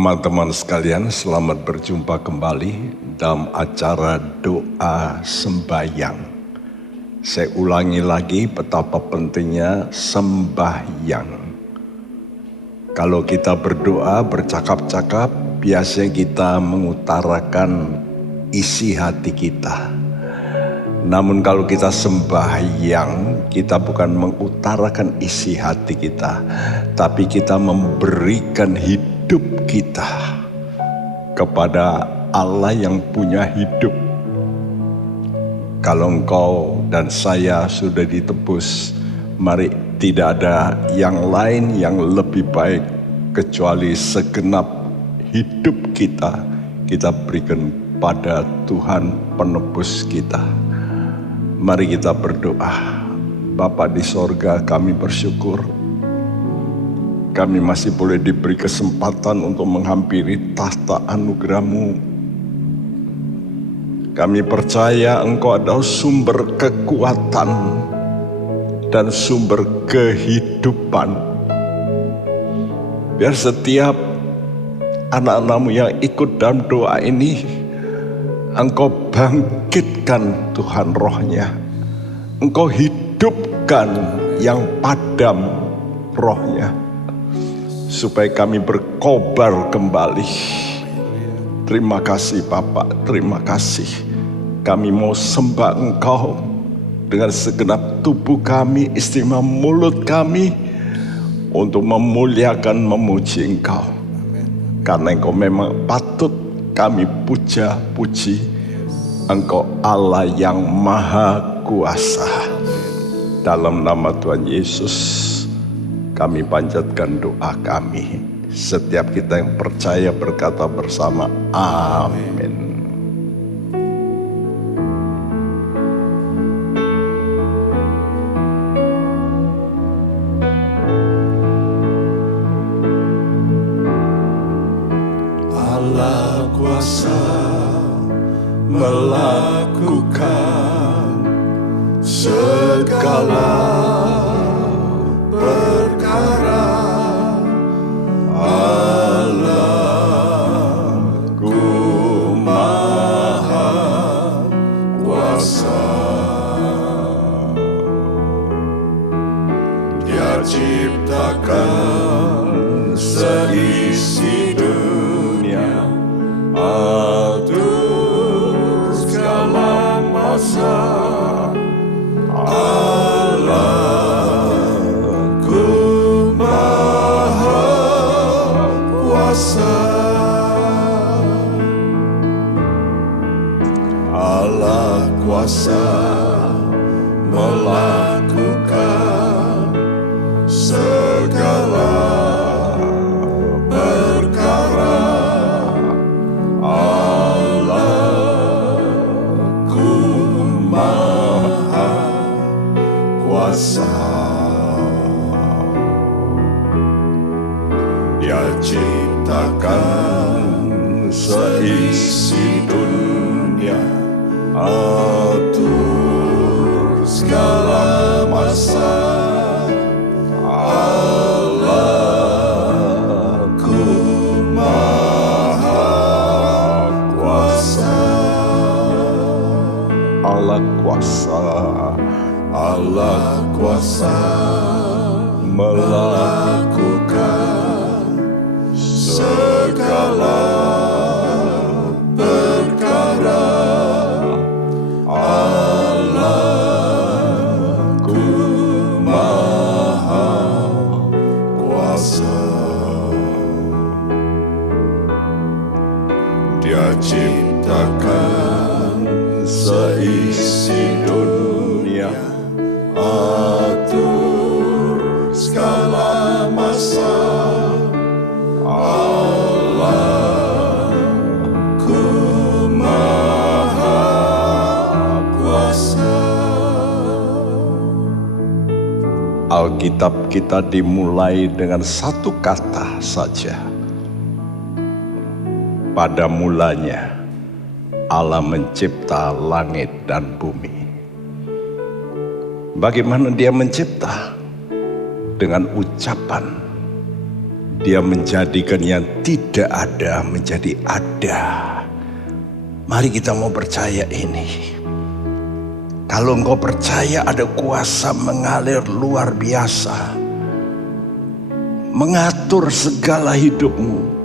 Teman-teman sekalian, selamat berjumpa kembali dalam acara doa sembahyang. Saya ulangi lagi betapa pentingnya sembahyang. Kalau kita berdoa, bercakap-cakap, biasanya kita mengutarakan isi hati kita. Namun kalau kita sembahyang, kita bukan mengutarakan isi hati kita, tapi kita memberikan hidup kita kepada Allah yang punya hidup. Kalau engkau dan saya sudah ditebus, mari tidak ada yang lain yang lebih baik kecuali segenap hidup kita berikan pada Tuhan penebus kita. Mari kita berdoa. Bapa di sorga, kami bersyukur kami masih boleh diberi kesempatan untuk menghampiri tahta anugerah-Mu. Kami percaya Engkau adalah sumber kekuatan dan sumber kehidupan. Biar setiap anak-anak-Mu yang ikut dalam doa ini, Engkau bangkitkan Tuhan rohnya. Engkau hidupkan yang padam rohnya, supaya kami berkobar kembali. Terima kasih Bapak, terima kasih. Kami mau sembah Engkau dengan segenap tubuh kami, istimewa mulut kami, untuk memuliakan, memuji Engkau. Karena Engkau memang patut kami puja-puji. Engkau Allah yang Maha Kuasa. Dalam nama Tuhan Yesus kami panjatkan doa kami. Setiap kita yang percaya berkata bersama, amin. Allah kuasa melakukan segala perkara. Allahku Maha Kuasa. Dia ciptakan seisi dunia, atur segala masa. Allah kuasa melakukan segala perkara. Allahku Maha Kuasa. Dia ciptakan seisi dunia, atur segala masa. Allahku Maha Kuasa. Allah kuasa, Allah kuasa melakukan segala perkara. Allahku Maha Kuasa. Dia ciptakan seisi dunia, atur segala masa. Allahku Maha Kuasa. Alkitab kita dimulai dengan satu kata saja. Pada mulanya Allah mencipta langit dan bumi. Bagaimana Dia mencipta? Dengan ucapan. Dia menjadikan yang tidak ada menjadi ada. Mari kita mau percaya ini. Kalau engkau percaya ada kuasa mengalir luar biasa, mengatur segala hidupmu.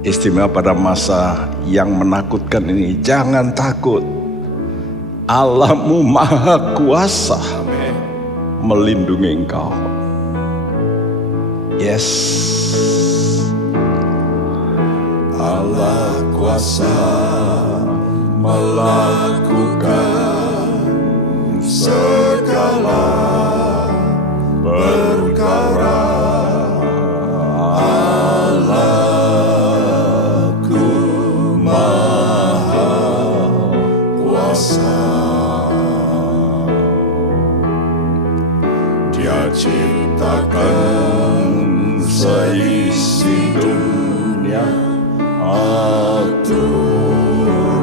Istimewa pada masa yang menakutkan ini, jangan takut. Allahmu maha kuasa melindungi engkau. Yes. Allah kuasa melakukan segala perkara. Allahku maha kuasa. Dia ciptakan seisi dunia, atur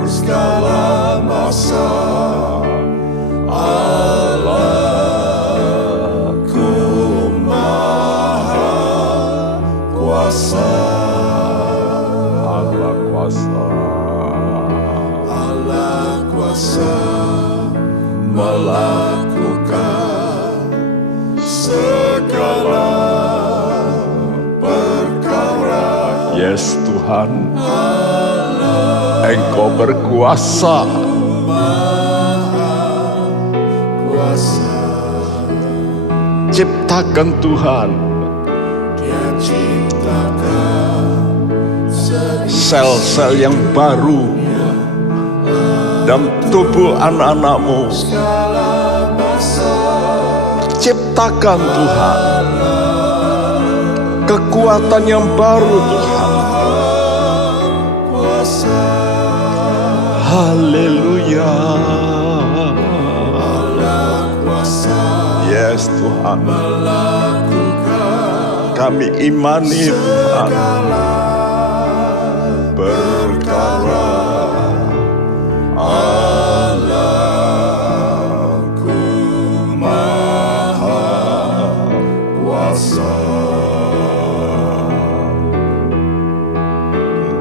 segala masa. Allahku maha kuasa. Allah kuasa. Allah kuasa melakukan segala perkara. Yes Tuhan, Engkau berkuasa. Kuasa Ciptakan Tuhan Dia ciptakan sel-sel yang baru dalam tubuh anak-anakmu. segala masa. Ciptakan Tuhan kekuatan yang baru Tuhan. Kuasa Haleluya. Allah kuasa Yes Tuhan, melakukan kami imani Tuhan. segala perkara. Allahku maha kuasa.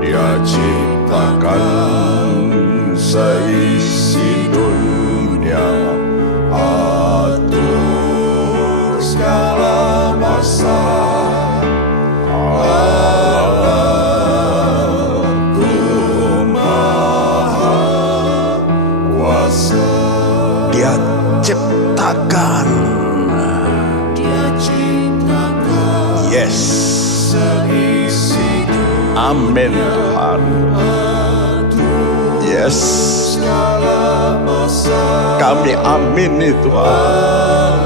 Dia ciptakan seisi dunia, atur segala masa. Allahku maha kuasa. Dia ciptakan. Dia ciptakan Yes. seisi dunia, Amin Tuhan. Yes. segala masa. Kami amini Tuhan.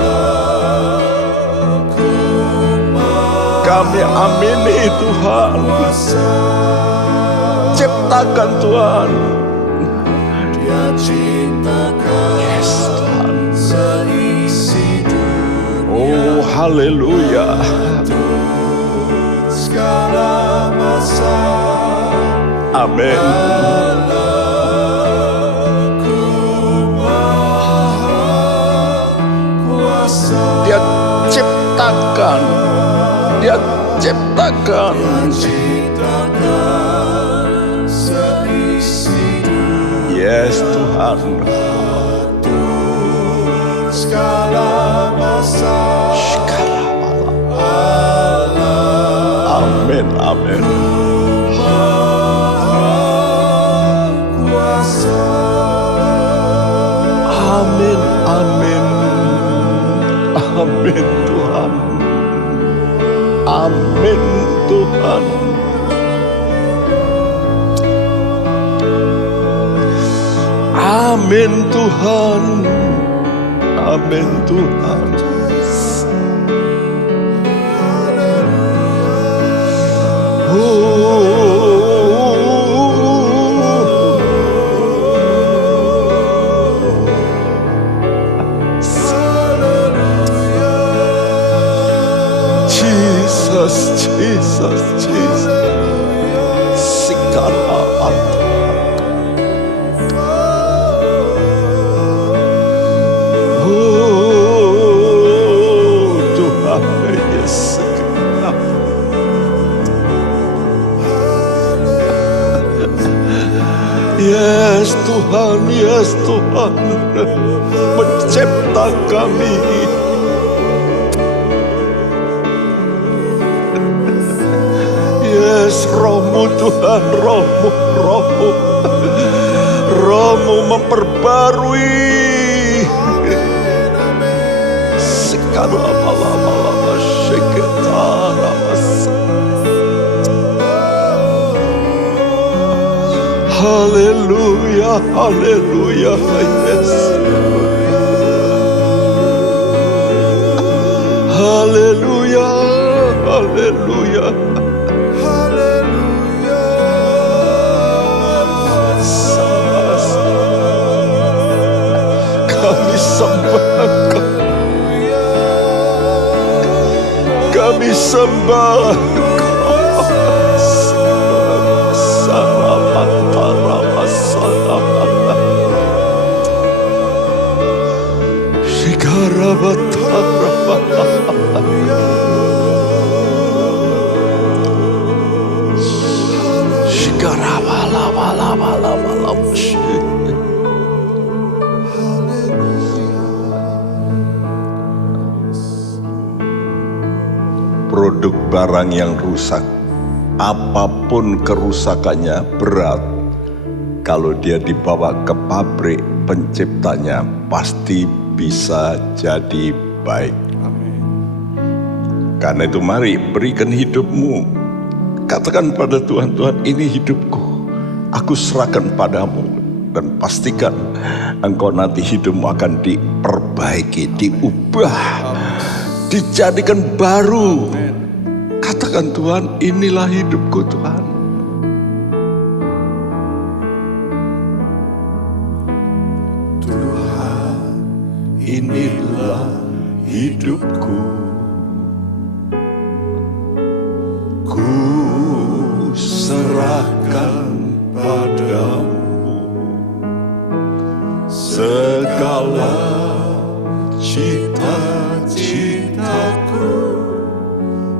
Kami amini Tuhan. Ciptakan Tuhan. Dia ciptakan Yes Tuhan. seisi dunia, Oh haleluya. segala masa. Amin. Allahku maha kuasa. Dia ciptakan. Dia ciptakan. Ciptakan seisi dunia, Yes Tuhan. segala masa. Amin. Amin. Kuasa Amin. Amin. Amin Tuhan. Amin Tuhan. Amin Tuhan. Amin Tuhan. Jesus, Jesus, Jesus. Sikana anta. Oh, Yes Tuhan, yes Tuhan, mencipta kami. Yes, Roh-Mu Tuhan, Roh-Mu, Roh-Mu, Roh-Mu memperbarui. Sekarang lama-lama sekitar haleluya, haleluya, yes. Haleluya, haleluya. Kami sembah Engkau, kami sembah Engkau. Produk barang yang rusak, apapun kerusakannya berat, kalau dia dibawa ke pabrik penciptanya pasti bisa jadi baik. Karena itu mari berikan hidupmu, katakan pada Tuhan, Tuhan ini hidupku, aku serahkan padamu, dan pastikan engkau nanti hidupmu akan diperbaiki, diubah, dijadikan baru. Katakan Tuhan, inilah hidupku Tuhan. Tuhan, inilah hidupku. Ku serahkan padamu segala cita-citaku,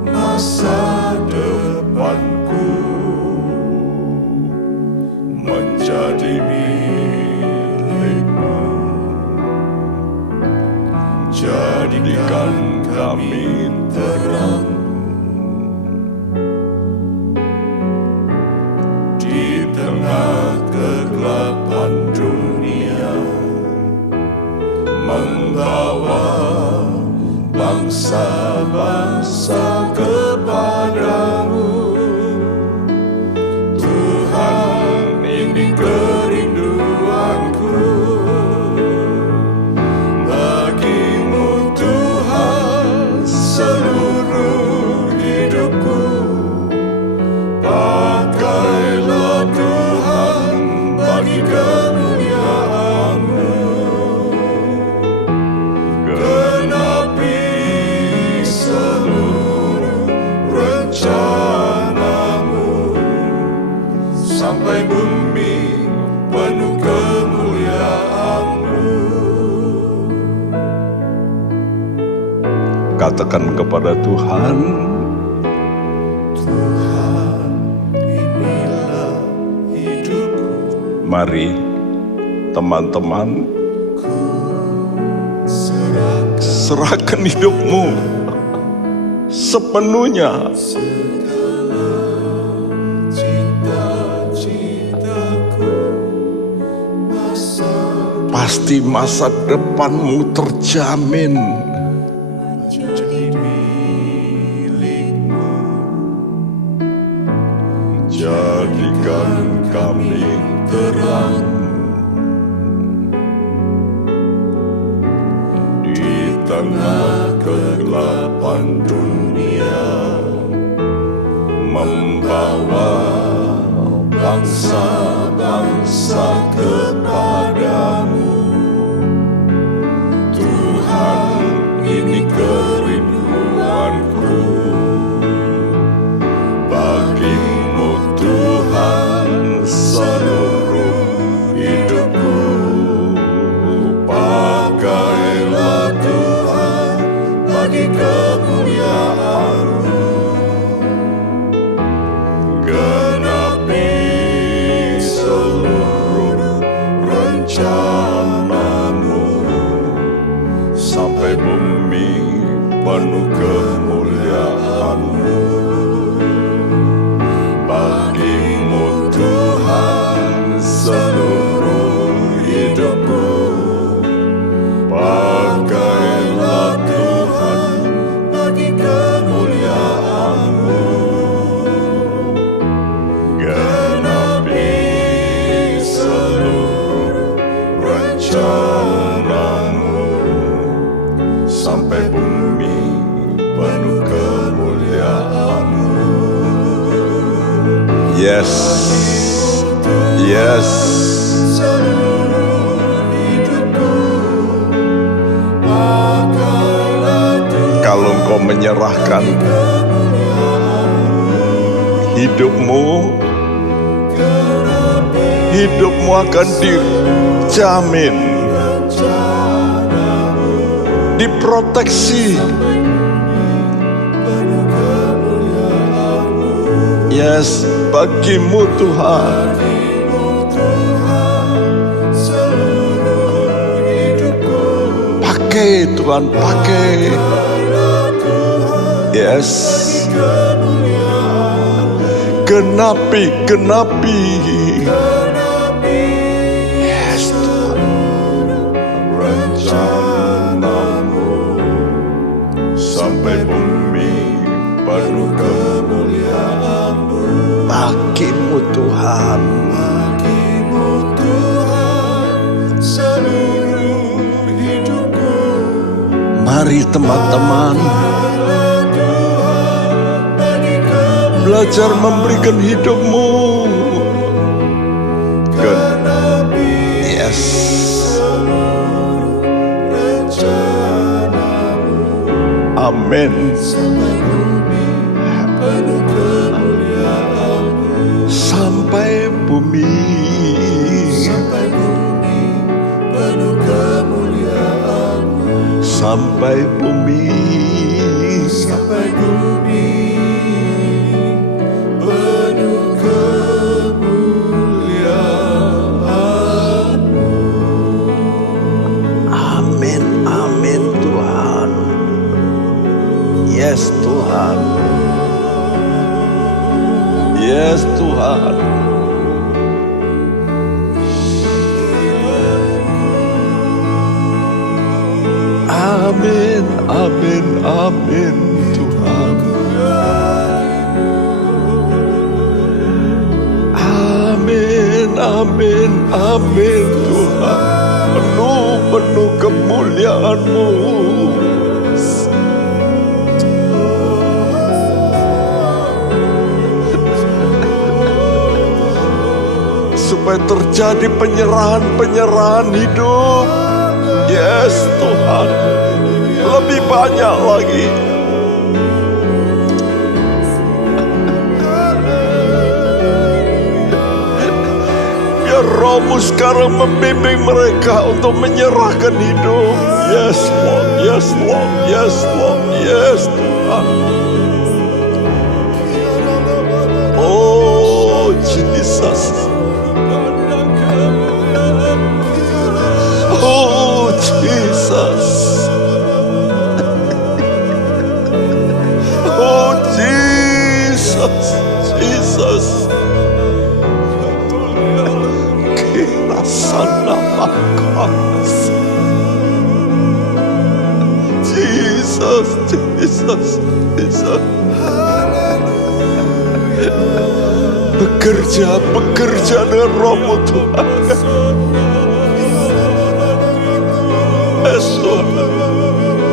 masa depanku menjadi milik-Mu. Jadikan kami terang di tengah kegelapan dunia, membawa bangsa-bangsa kepadamu. Tuhan, ini kerinduanku, bagi-Mu Tuhan seluruh hidupku. Pakailah Tuhan bagi kemuliaan-Mu. Genapi seluruh rencana-Mu, sampai bumi penuh kemuliaan-Mu. Katakan kepada Tuhan, Tuhan, inilah hidupku. Mari teman-teman, serahkan hidupmu sepenuhnya. Pasti masa depanmu terjamin. Jadikan kami terang di tengah kegelapan dunia, membawa bangsa-bangsa kepadamu. Tuhan, ini kerinduanku, bagi-Mu Tuhan seluruh hidupku. Pakailah Tuhan bagi kemuliaan-Mu. Genapi seluruh penuh kemuliaan-Mu. Bagimu Tuhan seluruh hidupku. Pakailah Tuhan bagi kemuliaan-Mu. Genapi seluruh rencana-Mu sampai bumi penuh kemuliaan-Mu. Yes, yes. Kalau engkau menyerahkan hidupmu, hidupmu akan dijamin, diproteksi. Yes, bagimu Tuhan. Pakai Tuhan, pakai. Yes. Genapi, genapi. Yes Tuhan. Rencana-Mu sampai bumi penuh kemuliaan-Mu. Bagimu Tuhan. Bagimu Tuhan seluruh hidupku. Mari teman-teman belajar memberikan hidupmu. Yes. Amin. Sampai bumi penuh kemuliaan-Mu. Sampai bumi penuh kemuliaan-Mu. Amin, amin Tuhan. Yes Tuhan. Yes Tuhan. Amin, amin, amin Tuhan. Amin, amin, amin Tuhan. Penuh kemuliaan-Mu. Supaya terjadi penyerahan hidup. Yes Tuhan. Lebih banyak lagi. Biar Roh-Mu sekarang membimbing mereka untuk menyerahkan hidup. Yes Lord, yes Lord, yes Lord, yes Tuhan. Oh Jesus. Oh Jesus. Oh Jesus. Jesus. Kira sana makas. Jesus, Jesus, Jesus. Bekerja dengan Roh-Mu Tuhan. Yes Tuhan.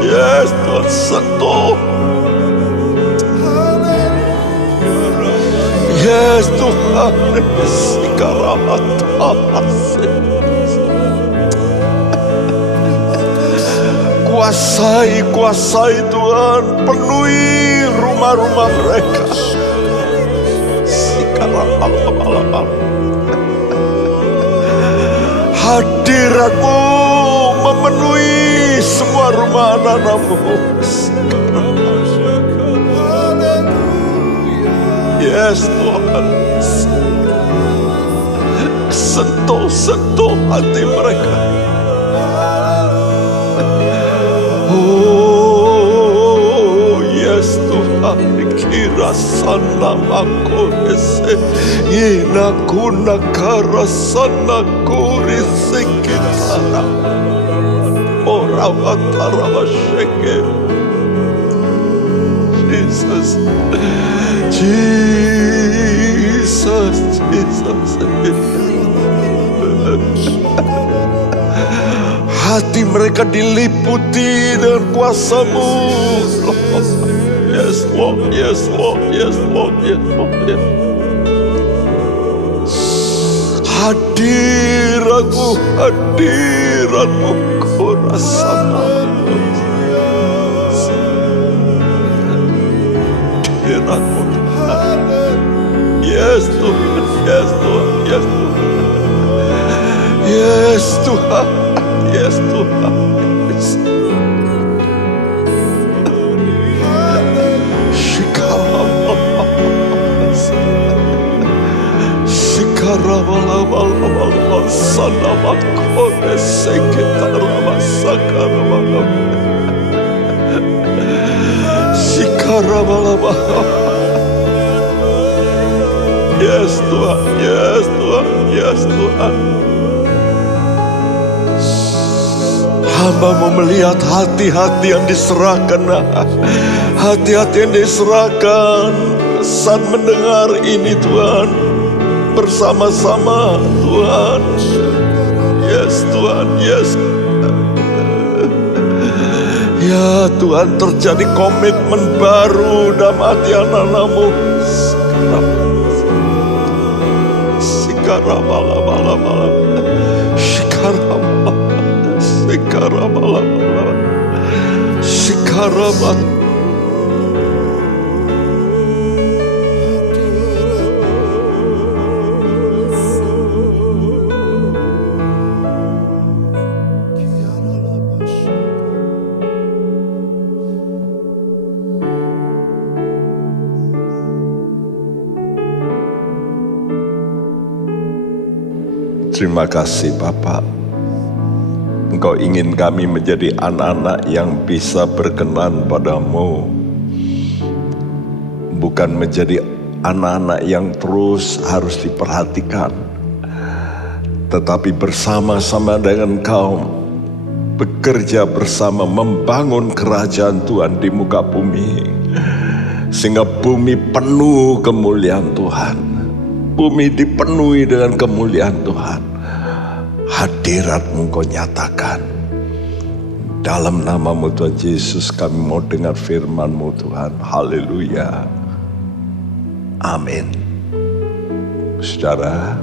Yes Tuhan, sentuh. Yes Tuhan. Kuasai Tuhan. Penuhi rumah-rumah mereka. Hadirat-Mu memenuhi semua rumah anak-anak-Mu. Yes Tuhan. Sentuh hati mereka. Oh Kirasana makorese ina kuna karasana kurise kitara ora watara washeke. Jesus, Jesus, Jesus. Hati mereka diliputi dengan kuasa-Mu. Yes Lord, yes Lord, yes Lord, yes Lord, yes. Hadirat-Mu, hadirat-Mu, kurasana. Hadirat-Mu, yes Tuhan, yes Tuhan, yes Tuhan, yes Tuhan, yes Tuhan, yes. Shikarabalabalabalabal sanamakore sekitarabasakarabalabal Shikarabalabal. Yes Tuhan, yes Tuhan, yes Tuhan. Hamba mau melihat hati-hati yang diserahkan, hati-hati yang diserahkan saat mendengar ini Tuhan, bersama-sama Tuhan. Yes Tuhan, yes. Ya Tuhan, terjadi komitmen baru dalam hati anak-anak-Mu. Shikarabalabalabalabal Shikarabalabalabalabal Shikarabalabalabalabal Shikarabal. Terima kasih Bapak. Engkau ingin kami menjadi anak-anak yang bisa berkenan padamu. Bukan menjadi anak-anak yang terus harus diperhatikan. Tetapi bersama-sama dengan Engkau, bekerja bersama membangun kerajaan Tuhan di muka bumi. Sehingga bumi penuh kemuliaan Tuhan. Bumi dipenuhi dengan kemuliaan Tuhan. Hadirat-Mu Kau nyatakan. Dalam nama-Mu Tuhan Yesus kami mau dengar firman-Mu Tuhan. Haleluya. Amin. Saudara,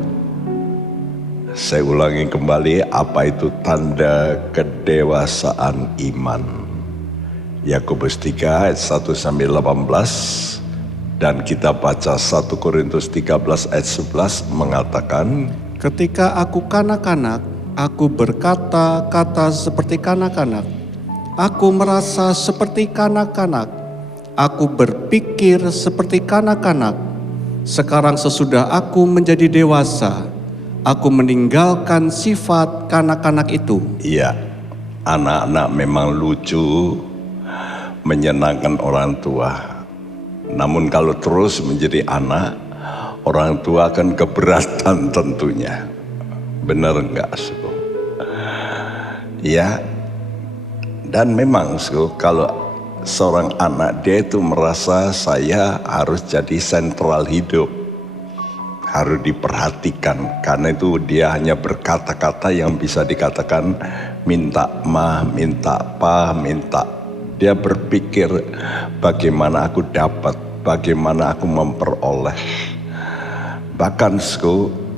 saya ulangi kembali apa itu tanda kedewasaan iman. Yakobus 3 ayat 1 sampai 18 dan kita baca 1 Korintus 13 ayat 11 mengatakan, ketika aku kanak-kanak, aku berkata-kata seperti kanak-kanak. Aku merasa seperti kanak-kanak. Aku berpikir seperti kanak-kanak. Sekarang sesudah aku menjadi dewasa, aku meninggalkan sifat kanak-kanak itu. iya, anak-anak memang lucu, menyenangkan orang tua. Namun kalau terus menjadi anak, orang tua akan keberatan tentunya. Benar enggak, Suku? Ya, dan memang Suku, kalau seorang anak dia itu merasa saya harus jadi sentral hidup. Harus diperhatikan, karena itu dia hanya berkata-kata yang bisa dikatakan minta ma, minta pa, minta. Dia berpikir bagaimana aku dapat, bagaimana aku memperoleh. Bahkan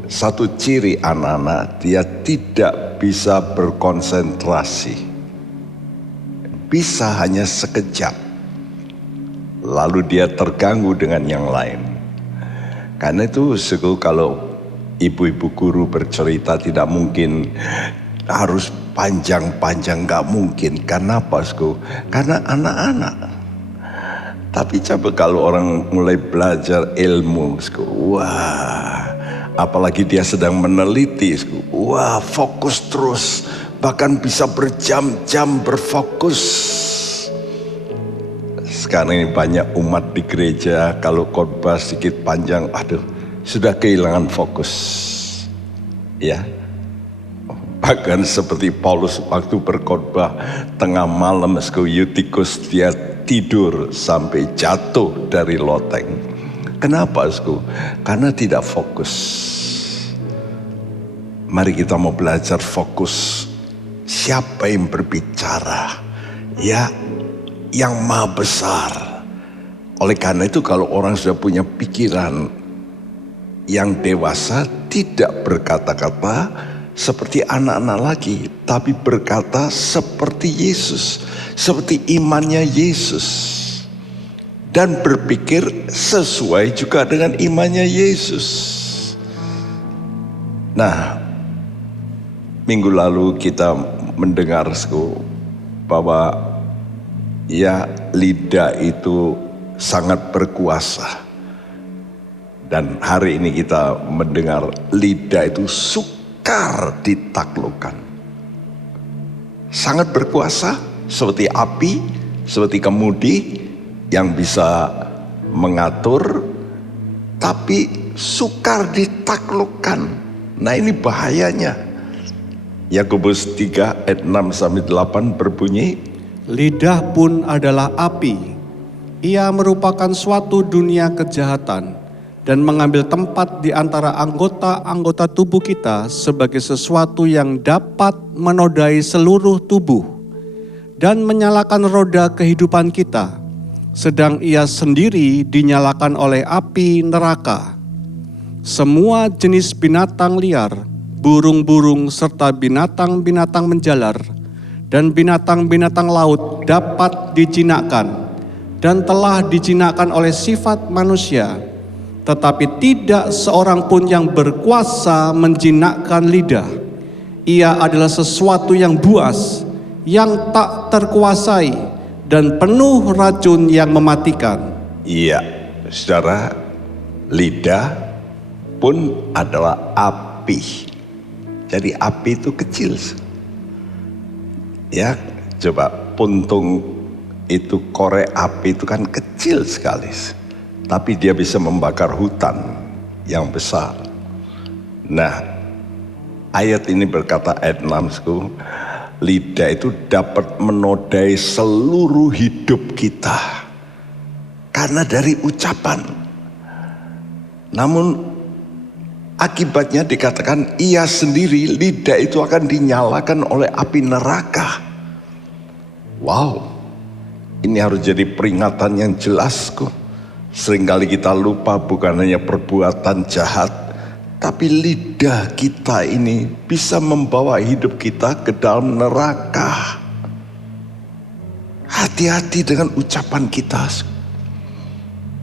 satu ciri anak-anak, dia tidak bisa berkonsentrasi. Bisa hanya sekejap. Lalu dia terganggu dengan yang lain. Karena itu kalau ibu-ibu guru bercerita tidak mungkin harus panjang-panjang, gak mungkin. Karena apa? Karena anak-anak. Tapi coba kalau orang mulai belajar ilmu, wah, apalagi dia sedang meneliti, wah, fokus terus, bahkan bisa berjam-jam berfokus. sekarang ini banyak umat di gereja kalau khotbah sedikit panjang, aduh, sudah kehilangan fokus. Ya. Bahkan seperti Paulus waktu berkhotbah tengah malam, Eutikus dia tidur sampai jatuh dari loteng. Kenapa, Karena tidak fokus. Mari kita mau belajar fokus. Siapa yang berbicara? Ya, yang maha besar. Oleh karena itu kalau orang sudah punya pikiran yang dewasa, tidak berkata-kata seperti anak-anak lagi, tapi berkata seperti Yesus, seperti imannya Yesus, dan berpikir sesuai juga dengan imannya Yesus. Nah, minggu lalu kita mendengar bahwa ya lidah itu sangat berkuasa. Dan hari ini kita mendengar lidah itu sukar ditaklukkan. Sangat berkuasa seperti api, seperti kemudi yang bisa mengatur, tapi sukar ditaklukkan. Nah, ini bahayanya. Yakobus 3 ayat 6-8 berbunyi, Lidah pun adalah api. Ia merupakan suatu dunia kejahatan dan mengambil tempat di antara anggota-anggota tubuh kita sebagai sesuatu yang dapat menodai seluruh tubuh dan menyalakan roda kehidupan kita, sedang ia sendiri dinyalakan oleh api neraka. Semua jenis binatang liar, burung-burung serta binatang-binatang menjalar dan binatang-binatang laut dapat dijinakkan dan telah dijinakkan oleh sifat manusia. Tetapi tidak seorang pun yang berkuasa menjinakkan lidah. Ia adalah sesuatu yang buas, yang tak terkuasai, dan penuh racun yang mematikan. iya, saudara, lidah pun adalah api. Jadi api itu kecil. Ya, coba puntung itu, korek api itu kan kecil sekali. Tapi dia bisa membakar hutan yang besar. Nah, ayat ini berkata ayat 6, lidah itu dapat menodai seluruh hidup kita karena dari ucapan. Namun akibatnya dikatakan ia sendiri, lidah itu akan dinyalakan oleh api neraka. Wow, ini harus jadi peringatan yang jelas. Seringkali kita lupa bukan hanya perbuatan jahat, tapi lidah kita ini bisa membawa hidup kita ke dalam neraka. Hati-hati dengan ucapan kita.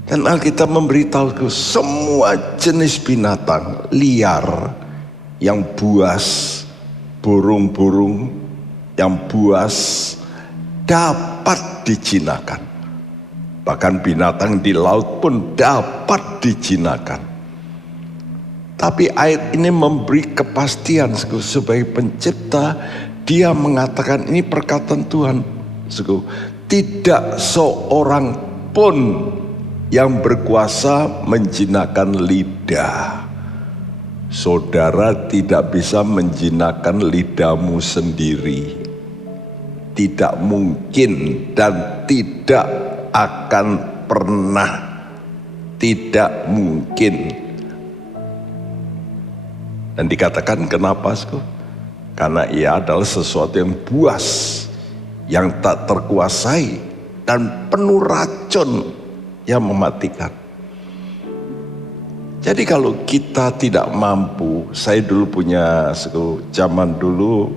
Dan Alkitab memberitahu semua jenis binatang liar yang buas, burung-burung yang buas dapat dijinakkan. Bahkan binatang di laut pun dapat dijinakkan. Tapi ayat ini memberi kepastian sebagai pencipta. Dia mengatakan ini perkataan Tuhan. Tidak seorang pun yang berkuasa menjinakkan lidah. Saudara tidak bisa menjinakkan lidahmu sendiri. Tidak mungkin dan tidak akan pernah, tidak mungkin. Dan dikatakan kenapa? Karena ia adalah sesuatu yang buas, yang tak terkuasai, dan penuh racun yang mematikan. Jadi kalau kita tidak mampu, saya dulu punya, zaman dulu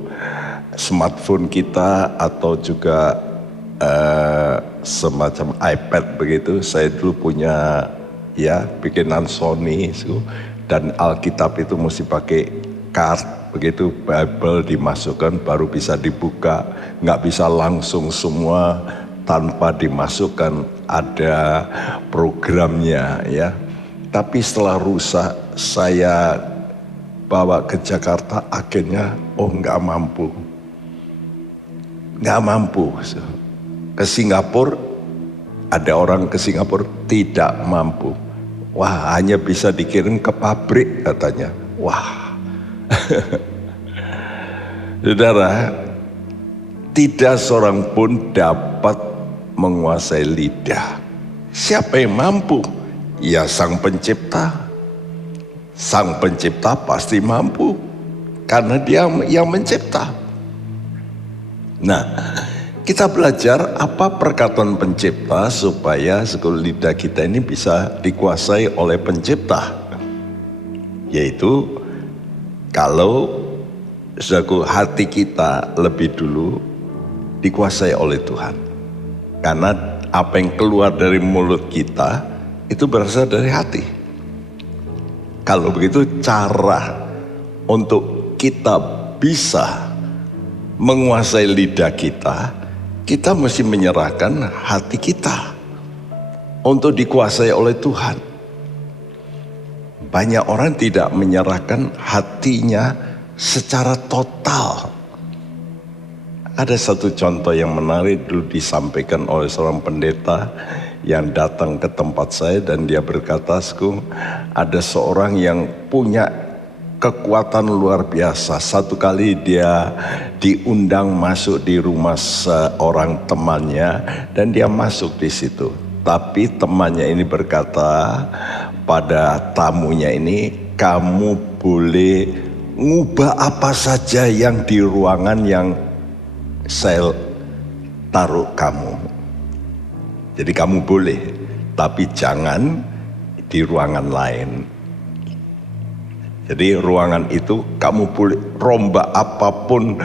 smartphone kita atau juga semacam iPad begitu, saya dulu punya ya bikinan Sony, dan Alkitab itu mesti pakai card begitu, Bible dimasukkan baru bisa dibuka, nggak bisa langsung semua tanpa dimasukkan, ada programnya ya. Tapi setelah rusak saya bawa ke Jakarta, akhirnya nggak mampu. Ke Singapura Ada orang ke Singapura tidak mampu. Wah, hanya bisa dikirim ke pabrik katanya. Wah. Saudara, tidak seorang pun dapat menguasai lidah. Siapa yang mampu? Ya Sang Pencipta. Sang Pencipta pasti mampu, karena Dia yang mencipta. Nah, kita belajar apa perkataan Pencipta supaya lidah kita ini bisa dikuasai oleh Pencipta. Yaitu kalau hati kita lebih dulu dikuasai oleh Tuhan. Karena apa yang keluar dari mulut kita itu berasal dari hati. Kalau begitu cara untuk kita bisa menguasai lidah kita, kita mesti menyerahkan hati kita untuk dikuasai oleh Tuhan. Banyak orang tidak menyerahkan hatinya secara total. Ada satu contoh yang menarik dulu disampaikan oleh seorang pendeta yang datang ke tempat saya, dan dia berkata, ada seorang yang punya kekuatan luar biasa. Satu kali dia diundang masuk di rumah seorang temannya dan dia masuk di situ. Tapi temannya ini berkata pada tamunya ini, kamu boleh ngubah apa saja yang di ruangan yang saya taruh kamu. Jadi kamu boleh, tapi jangan di ruangan lain. Jadi ruangan itu kamu boleh rombak apapun,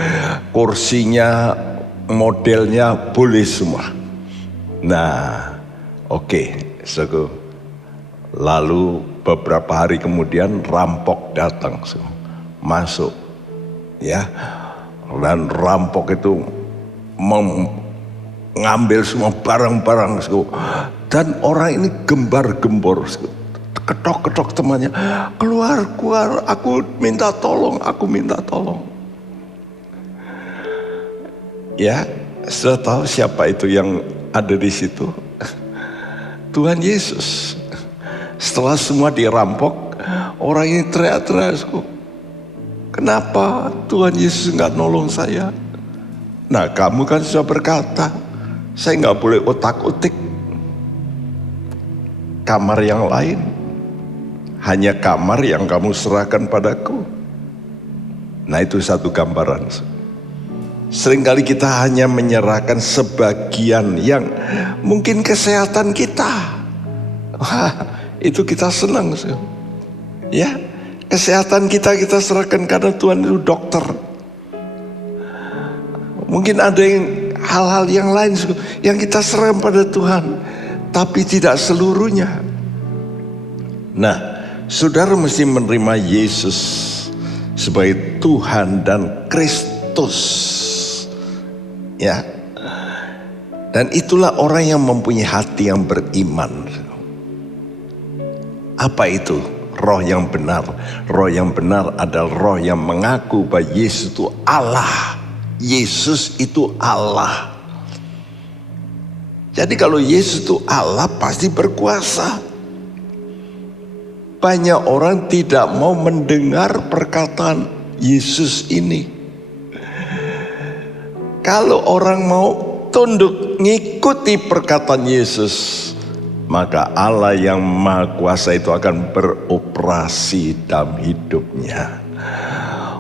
kursinya, modelnya boleh semua. Nah, oke. Lalu beberapa hari kemudian rampok datang, masuk, ya. Dan rampok itu mengambil semua barang-barang, dan orang ini gembar-gembor, ketok-ketok temannya, keluar, aku minta tolong. Ya, sudah tahu siapa itu yang ada di situ? Tuhan Yesus. Setelah semua dirampok, orang ini teriak-teriak, kenapa Tuhan Yesus nggak nolong saya? Nah, kamu kan sudah berkata, saya nggak boleh otak-otik kamar yang lain. Hanya kamar yang kamu serahkan padaku. Nah, itu satu gambaran. Seringkali kita hanya menyerahkan sebagian yang mungkin kesehatan kita. Wah, itu kita senang. Ya. Kesehatan kita serahkan karena Tuhan itu dokter. Mungkin ada hal-hal yang lain yang kita serahkan pada Tuhan, tapi tidak seluruhnya. Nah, saudara mesti menerima Yesus sebagai Tuhan dan Kristus. Ya. Dan itulah orang yang mempunyai hati yang beriman. Apa itu? Roh yang benar. Roh yang benar adalah roh yang mengaku bahwa Yesus itu Allah. Yesus itu Allah. Jadi kalau Yesus itu Allah, pasti berkuasa. Banyak orang tidak mau mendengar perkataan Yesus ini. Kalau orang mau tunduk ngikuti perkataan Yesus, maka Allah yang Maha Kuasa itu akan beroperasi dalam hidupnya.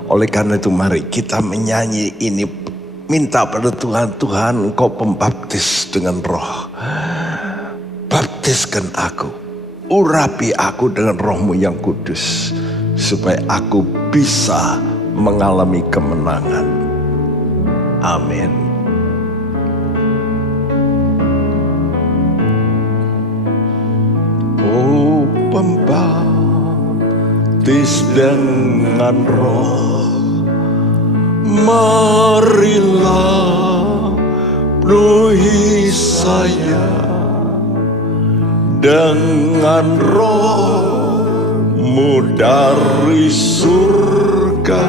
Oleh karena itu mari kita menyanyi ini, minta pada Tuhan, Tuhan Engkau pembaptis dengan roh. Baptiskan aku, urapi aku dengan roh-Mu yang kudus, supaya aku bisa mengalami kemenangan. Amin. Oh, pembaptis dengan roh, marilah penuhi saya dengan roh-Mu dari surga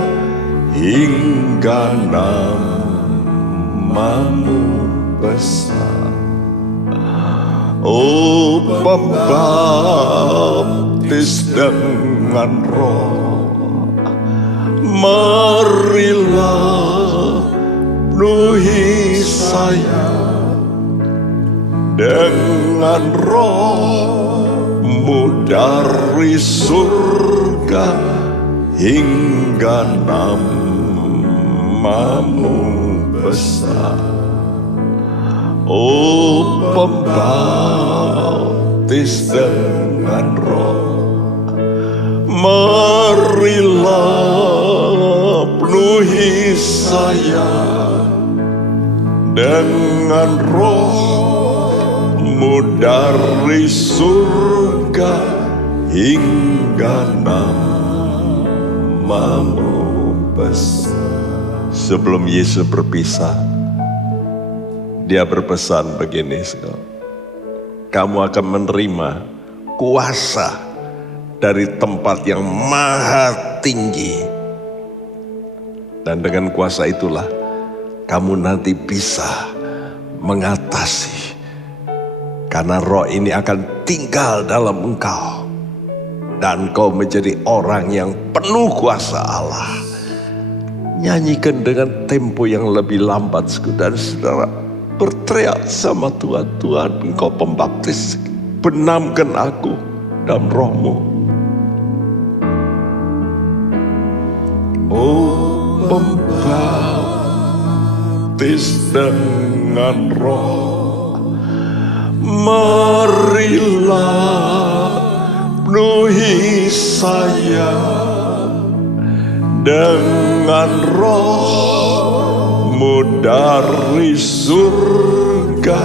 hingga nama-Mu besar. Oh pembaptis dengan Roh, marilah penuhi saya dengan Roh-Mu dari surga hingga nama-Mu besar. Oh pembaptis dengan Roh, marilah penuhi saya dengan Roh-Mu dari surga hingga nama-Mu besar. Sebelum Yesus berpisah, Dia berpesan begini, kamu akan menerima kuasa dari tempat yang maha tinggi. Dan dengan kuasa itulah kamu nanti bisa mengatasi. Karena Roh ini akan tinggal dalam engkau. Dan kau menjadi orang yang penuh kuasa Allah. Nyanyikan dengan tempo yang lebih lambat, dan saudara berteriak sama Tuhan, Tuhan engkau pembaptis, benamkan aku dalam Roh-Mu. Oh pembaptis dengan Roh, marilah penuhi saya dengan Roh-Mu dari surga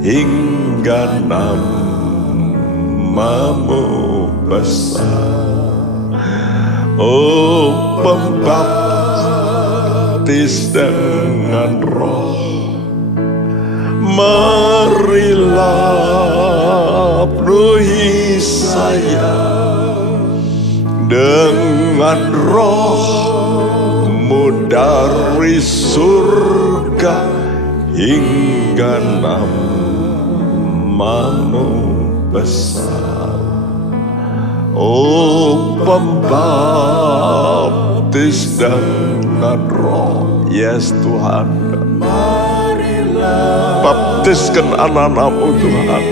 hingga nama-Mu besar. Oh pembaptis dengan Roh, marilah penuhi saya dengan Roh-Mu dari surga hingga nama-Mu besar. Oh pembaptis dengan Roh, yes Tuhan, baptiskan anak-anak-Mu Tuhan.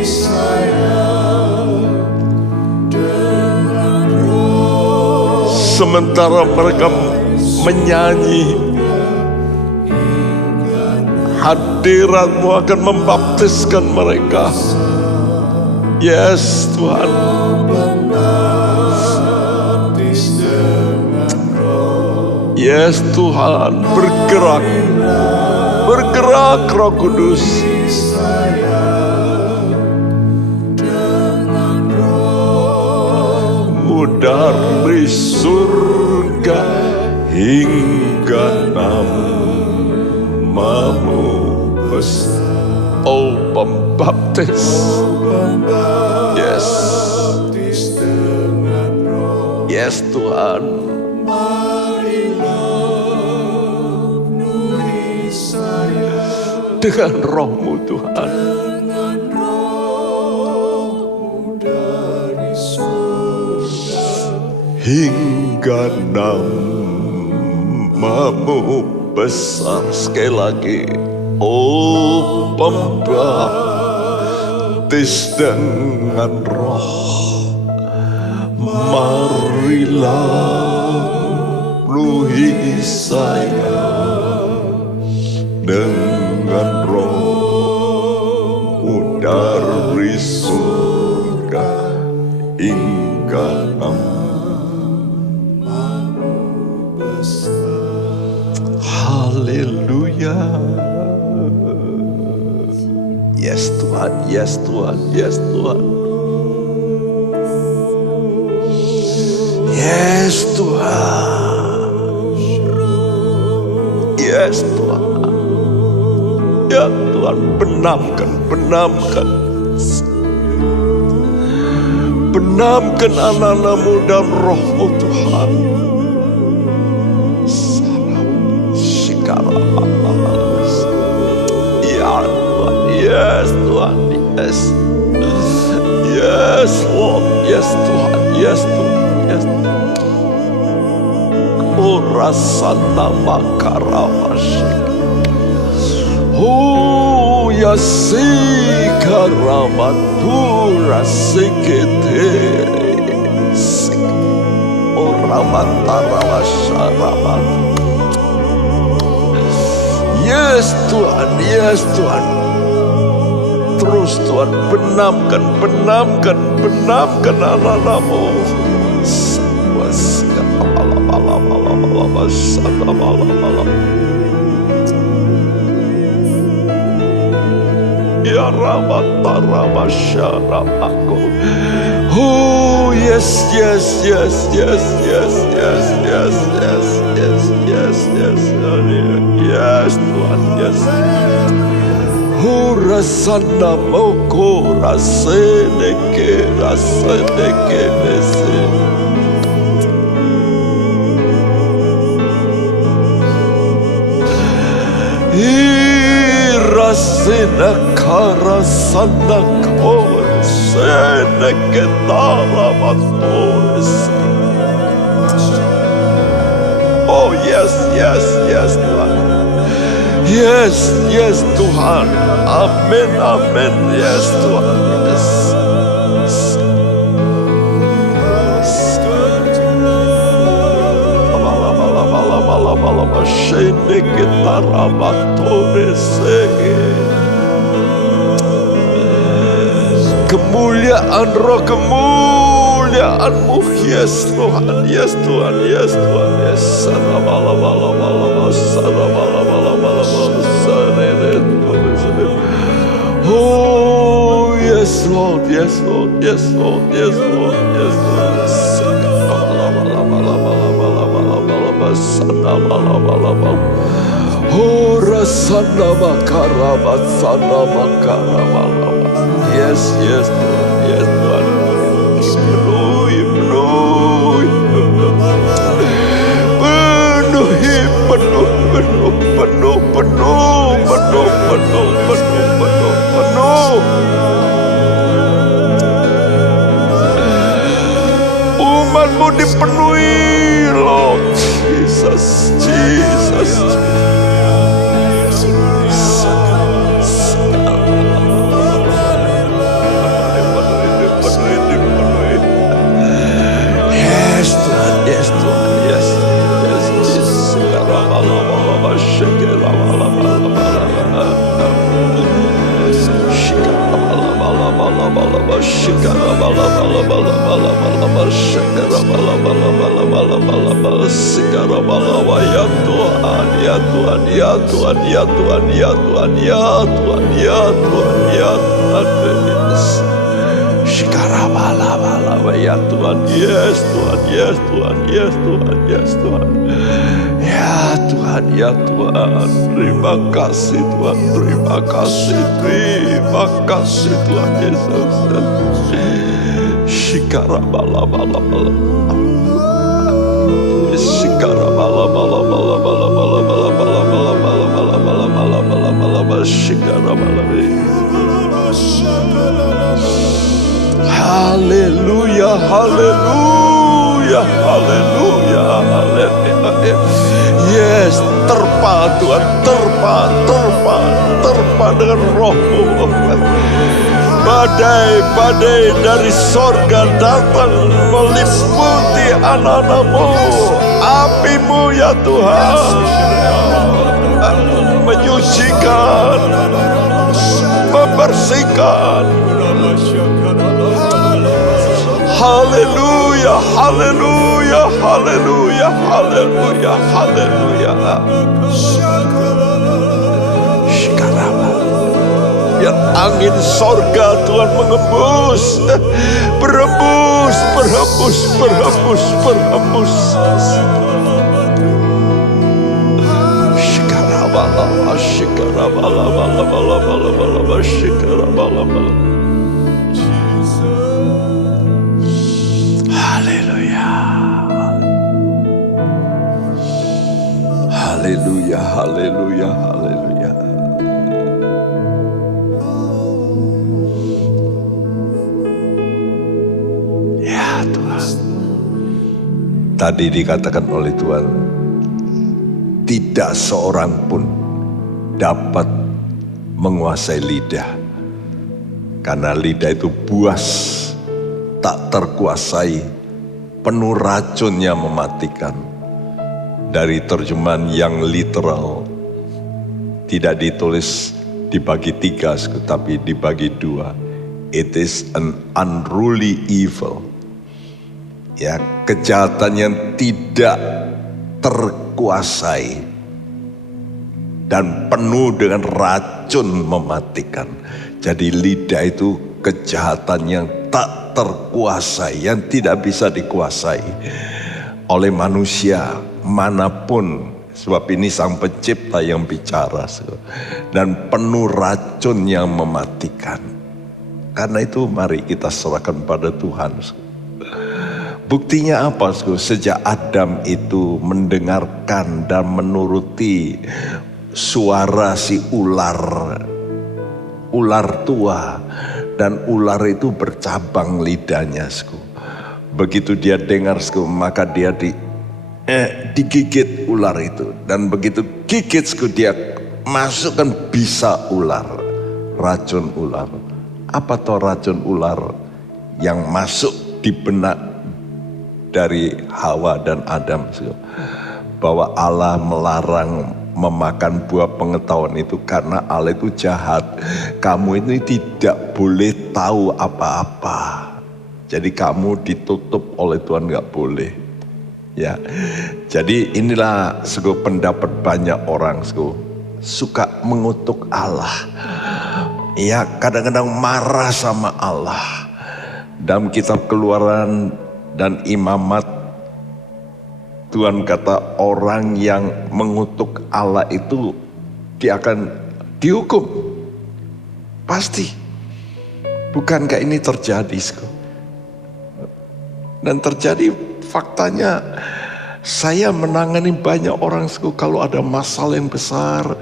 Sementara mereka menyanyi, hadirat-Mu akan membaptiskan mereka. Yes Tuhan. Yes Tuhan, bergerak, bergerak Roh Kudus. Dari surga hingga nama-Mu besar. Oh pembaptis, yes, yes Tuhan. Dengan Roh-Mu Tuhan, hingga nama-Mu besar. Sekali lagi, oh pembaptis dengan Roh, marilah penuhi saya dengan Roh-Mu dari surga hingga haleluya. Yes Tuhan, yes Tuhan, yes Tuhan. Yes Tuhan. Yes Tuhan. Ya Tuhan, benamkan, benamkan. Benamkan anak-anak-Mu dalam Roh-Mu Tuhan. Ya Tuhan, yes Tuhan, yes. rasana makaramasik. Oh yasika ramatura sekete. Oh ramatara wasyaramat. Yes Tuhan, yes Tuhan. Terus Tuhan benamkan anak-anakmu. Ya Ramatara masyarakat. Oh yes, yes, yes, yes, yes, yes, yes, yes, yes, yes, yes, yes, Tuhan, yes. Oh rasana moko raseneke nese. Irasena karasana seneke talamatores. Oh yes, yes, yes, Tuhan. Yes, yes, Tuhan. Amin, amin. Yes, Tuhan. Yes. Kemuliaan roh, kemuliaanmu. Yes Tuhan, yes Tuhan, yes Tuhan, yes. Oh yes Lord, yes Lord, yes Lord, yes Lord, yes Lord. Oh rasana makarama, sana makarama. Yes, yes Tuhan, yes Tuhan. Penuh. Umatmu dipenuhi, Lord Jesus, Jesus. Yes Tuhan, yes Tuhan, yes, yes, yes. Ya Tuhan, ya Tuhan, ya Tuhan, ya Tuhan, ya Tuhan, ya Tuhan, ya Tuhan, ya Tuhan. Ya Tuhan, yes Tuhan, yes Tuhan, yes Tuhan, yes Tuhan. Ya Tuhan, ya Tuhan. Terima kasih Tuhan, terima kasih Tuhan Yesus. Haleluya, haleluya, haleluya, haleluya. Yes, terpa Tuhan, terpa dengan roh-Mu. Badai dari sorga datang meliputi anak-anakmu. Api-Mu ya Tuhan menyucikan, membersihkan. Haleluya, haleluya, haleluya, haleluya, haleluya. Biar angin sorga Tuhan mengembus, berembus, berembus, berembus, berembus. Shikarabalaba, shikarabalaba, shikarabalaba. Haleluya. Haleluya, haleluya, haleluya. Ya Tuhan. Tadi dikatakan oleh Tuhan, tidak seorang pun dapat menguasai lidah. Karena lidah itu buas, tak terkuasai, penuh racunnya mematikan. Dari terjemahan yang literal, tidak ditulis dibagi 3, tapi dibagi 2. It is an unruly evil. Ya, kejahatan yang tidak terkuasai dan penuh dengan racun mematikan. Jadi lidah itu kejahatan yang tak terkuasai, yang tidak bisa dikuasai oleh manusia manapun. Sebab ini Sang Pencipta yang bicara, dan penuh racun yang mematikan. Karena itu mari kita serahkan pada Tuhan. Buktinya apa? Sejak Adam itu mendengarkan dan menuruti suara si ular tua, dan ular itu bercabang lidahnya. Begitu dia dengar, maka dia digigit ular itu, dan begitu gigit dia masukkan bisa ular, racun ular. Apa toh racun ular yang masuk di benak dari Hawa dan Adam? Bahwa Allah melarang memakan buah pengetahuan itu karena Allah itu jahat. Kamu ini tidak boleh tahu apa-apa. Jadi kamu ditutup oleh Tuhan, gak boleh. Ya, jadi inilah pendapat banyak orang suka mengutuk Allah. Ya, kadang-kadang marah sama Allah. Dalam kitab Keluaran dan Imamat, Tuhan kata orang yang mengutuk Allah itu dia akan dihukum. Pasti. Bukankah ini terjadi? Dan terjadi, faktanya saya menangani banyak orang kalau ada masalah yang besar.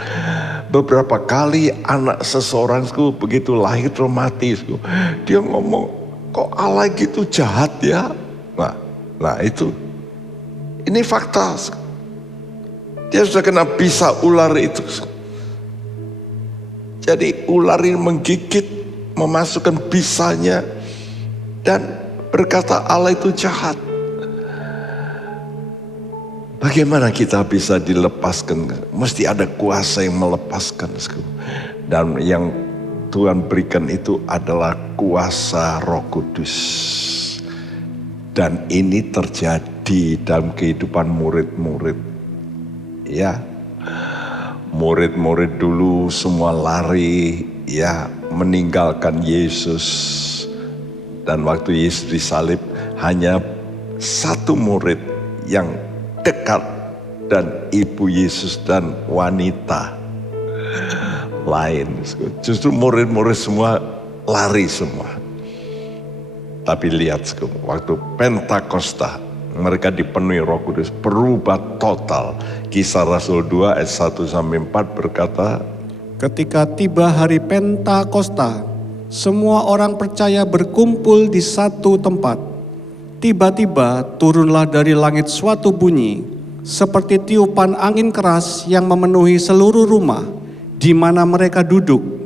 Beberapa kali anak seseorang begitu lahir mati, dia ngomong, kok Allah gitu jahat ya? Nah itu, ini fakta. Dia sudah kena bisa ular itu. Jadi ular ini menggigit, memasukkan bisanya, dan berkata Allah itu jahat. Bagaimana kita bisa dilepaskan? Mesti ada kuasa yang melepaskan. Dan yang Tuhan berikan itu adalah kuasa Roh Kudus. Dan ini terjadi dalam kehidupan murid-murid. Ya, murid-murid dulu semua lari, ya, meninggalkan Yesus. Dan waktu Yesus disalib, hanya satu murid yang dekat, dan ibu Yesus dan wanita lain. Justru murid-murid semua lari semua. Tapi lihat, waktu Pentakosta mereka dipenuhi Roh Kudus, berubah total. Kisah Rasul 2 ayat 1-4 berkata, ketika tiba hari Pentakosta, semua orang percaya berkumpul di satu tempat. Tiba-tiba turunlah dari langit suatu bunyi, seperti tiupan angin keras yang memenuhi seluruh rumah di mana mereka duduk.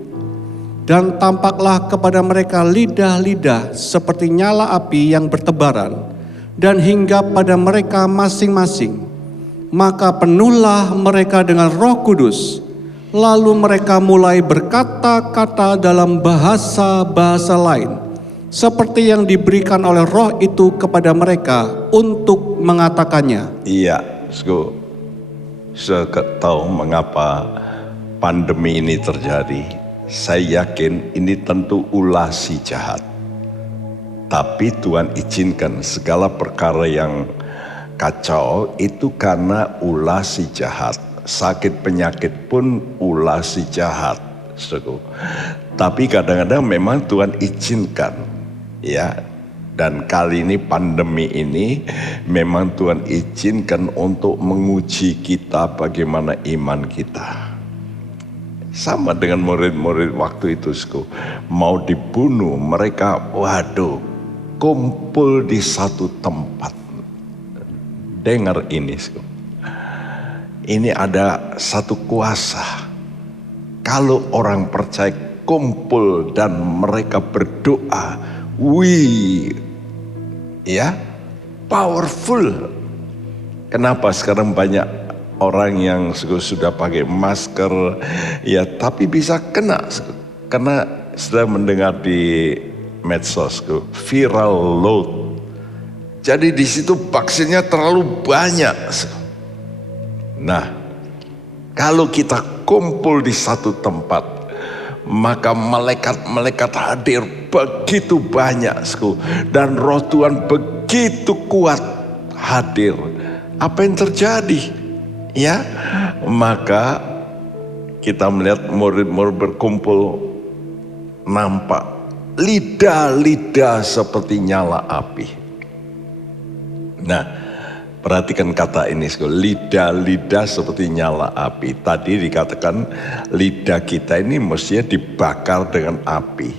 Dan tampaklah kepada mereka lidah-lidah seperti nyala api yang bertebaran, dan hinggap pada mereka masing-masing. Maka penuhlah mereka dengan Roh Kudus, lalu mereka mulai berkata-kata dalam bahasa-bahasa lain, seperti yang diberikan oleh Roh itu kepada mereka untuk mengatakannya. Iya, saya tahu mengapa pandemi ini terjadi. Saya yakin ini tentu ulah si jahat. Tapi Tuhan izinkan segala perkara yang kacau itu karena ulah si jahat. Sakit penyakit pun ulah si jahat. Tapi kadang-kadang memang Tuhan izinkan. Ya, dan kali ini pandemi ini memang Tuhan izinkan untuk menguji kita bagaimana iman kita. Sama dengan murid-murid waktu itu, mau dibunuh, mereka kumpul di satu tempat. dengar ini. Ini ada satu kuasa. Kalau orang percaya kumpul dan mereka berdoa, ya, powerful. Kenapa sekarang banyak orang yang sudah pakai masker, ya, tapi bisa kena. Karena sudah mendengar di medsos, viral load. Jadi di situ vaksinnya terlalu banyak. Nah, kalau kita kumpul di satu tempat, maka malaikat-malaikat hadir begitu banyak, dan Roh Tuhan begitu kuat hadir. Apa yang terjadi? Ya, maka kita melihat murid-murid berkumpul, nampak lidah-lidah seperti nyala api. Nah, perhatikan kata ini, lidah-lidah seperti nyala api. Tadi dikatakan lidah kita ini mestinya dibakar dengan api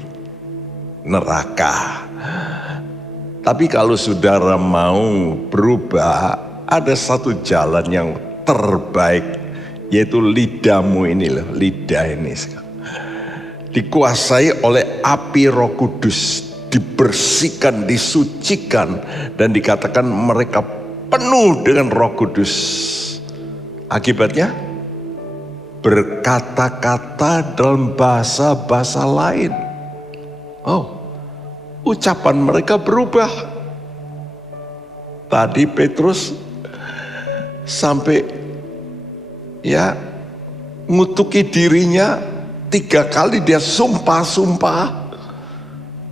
neraka. Tapi kalau saudara mau berubah, ada satu jalan yang terbaik, yaitu lidahmu ini loh, lidah ini. Dikuasai oleh api Roh Kudus, dibersihkan, disucikan, dan dikatakan mereka penuh dengan Roh Kudus. Akibatnya berkata-kata dalam bahasa-bahasa lain. Ucapan mereka berubah. Tadi Petrus sampai ngutuki dirinya 3 kali, dia sumpah-sumpah.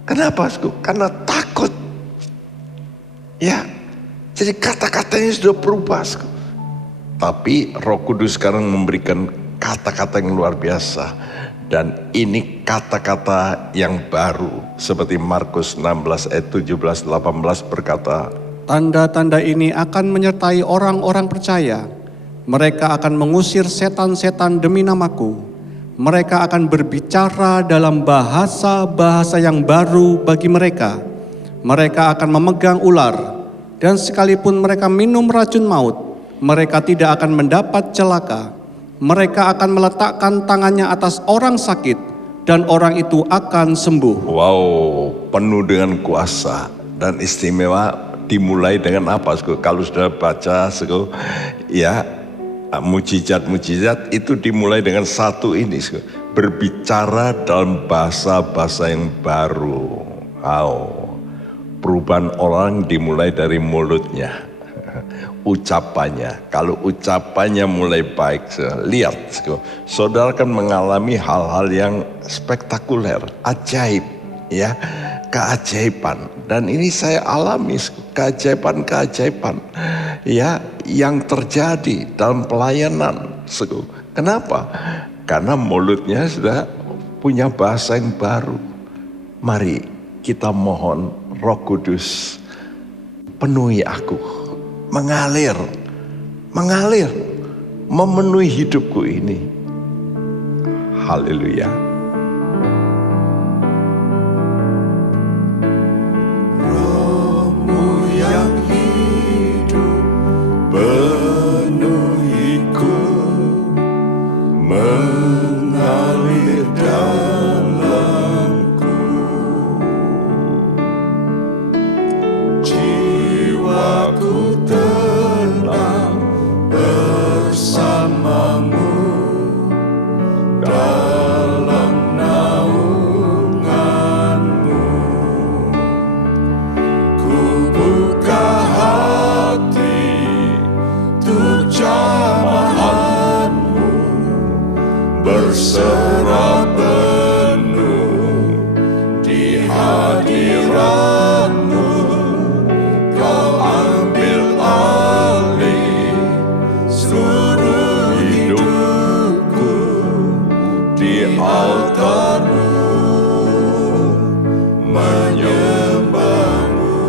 Kenapa? Karena takut. Ya, jadi kata-katanya sudah berubah. Tapi Roh Kudus sekarang memberikan kata-kata yang luar biasa. Dan ini kata-kata yang baru. Seperti Markus 16 ayat 17-18 berkata, tanda-tanda ini akan menyertai orang-orang percaya. Mereka akan mengusir setan-setan demi namaku. Mereka akan berbicara dalam bahasa-bahasa yang baru bagi mereka. Mereka akan memegang ular. Dan sekalipun mereka minum racun maut, mereka tidak akan mendapat celaka. Mereka akan meletakkan tangannya atas orang sakit, dan orang itu akan sembuh. Wow, penuh dengan kuasa dan istimewa. Dimulai dengan apa? Kalau sudah baca, ya, mujizat-mujizat itu dimulai dengan satu ini, berbicara dalam bahasa-bahasa yang baru. Perubahan orang dimulai dari mulutnya, ucapannya. Kalau ucapannya mulai baik, lihat, saudara akan mengalami hal-hal yang spektakuler, ajaib, ya, keajaiban. Dan ini saya alami, keajaiban-keajaiban, ya, yang terjadi dalam pelayanan. Kenapa? Karena mulutnya sudah punya bahasa yang baru. Mari kita mohon Roh Kudus penuhi aku, mengalir, memenuhi hidupku ini. Haleluya. Rohmu yang hidup penuhiku, mengalir dalamku. Jiwaku tenang bersamamu dalam naunganmu. Ku buka hati untuk jamahanmu, berserah penuh di hadiratmu. Kau ambil alih seluruh hidupku di altarmu, menyembahmu.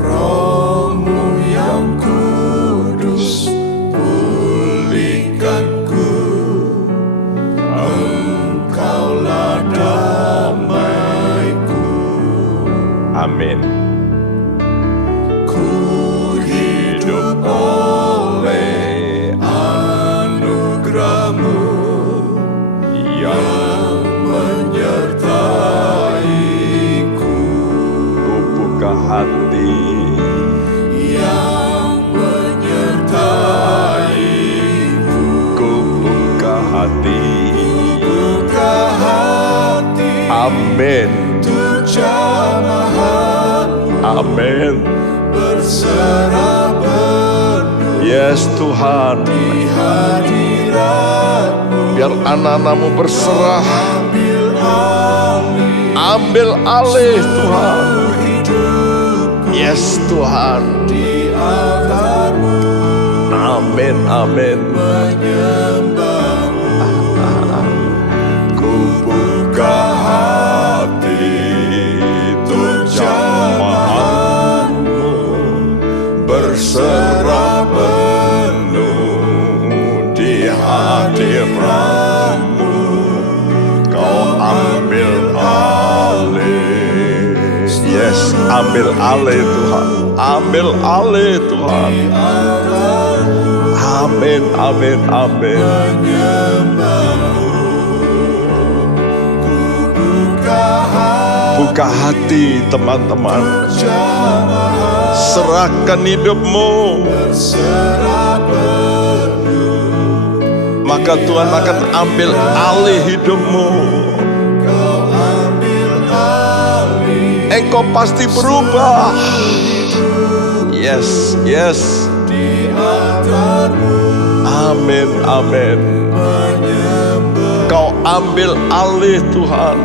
Rohmu yang Amin. Ku hidup oleh anugerah-Mu Yang menyertaiku, ku buka hati, yang menyertaiku, ku buka hati. buka hati Amin. untuk jamahan-Mu, Amin. berserah penuh Yes Tuhan. di hadirat-Mu. Biar anak-anak-Mu berserah. Ambil alih Ambil alih Tuhan. hidupku Yes Tuhan. di altar-Mu, Amin. Amin. menyembah-Mu. Ku buka hati untuk jamahan-Mu, berserah penuh di hadirat-Mu. Kau ambil alih. Yes, ambil alih Tuhan. Ambil alih Tuhan. Amin. Amin. Amin. Buka hati teman-teman. Serahkan hidupmu. Maka Tuhan akan ambil alih hidupmu. Engkau pasti berubah. Yes, yes. Amin, amin. Kau ambil alih Tuhan.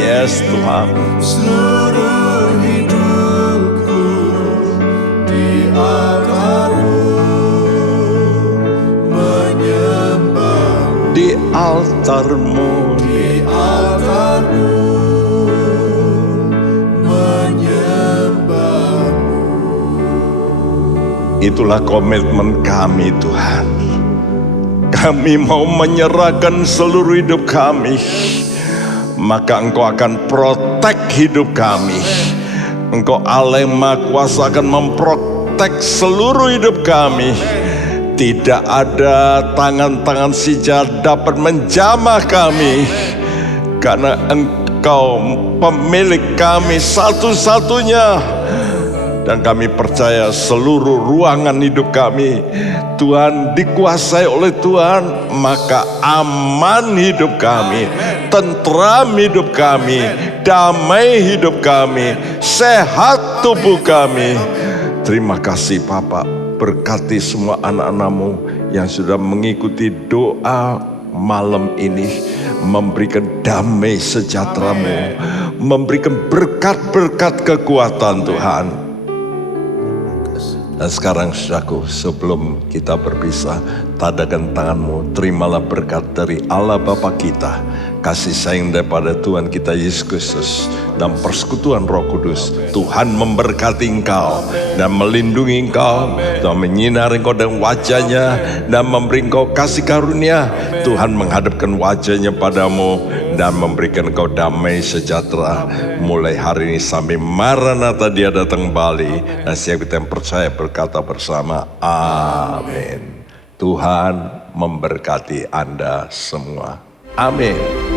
Yes Tuhan. Seluruh hidupku di altar-Mu, menyembah-Mu, Di altar-Mu. di altar-Mu, menyembah-Mu. Itulah komitmen kami Tuhan. Kami mau menyerahkan seluruh hidup kami. Maka Engkau akan protek hidup kami. Engkau Allah yang Maha Kuasa akan memprotek seluruh hidup kami. Tidak ada tangan-tangan si jahat dapat menjamah kami. Karena Engkau pemilik kami satu-satunya. Dan kami percaya seluruh ruangan hidup kami Tuhan dikuasai oleh Tuhan. Maka aman hidup kami, tentram hidup kami, damai hidup kami, sehat tubuh kami. Terima kasih Bapa. Berkati semua anak-anak-Mu yang sudah mengikuti doa malam ini. Memberikan damai sejahtera-Mu, memberikan berkat-berkat kekuatan Tuhan. Dan sekarang saudaraku, sebelum kita berpisah, tadakan tanganmu, terimalah berkat dari Allah Bapa kita, kasih sayang daripada Tuhan kita Yesus Kristus, dan persekutuan Roh Kudus. Tuhan memberkati engkau dan melindungi engkau, Tuhan menyinari engkau dengan wajahnya dan memberi engkau kasih karunia. Tuhan menghadapkan wajahnya padamu dan memberikan engkau damai sejahtera mulai hari ini sampai Maranatha Dia datang kembali. Dan siap kita yang percaya berkata bersama, amin. Tuhan memberkati Anda semua. Amin.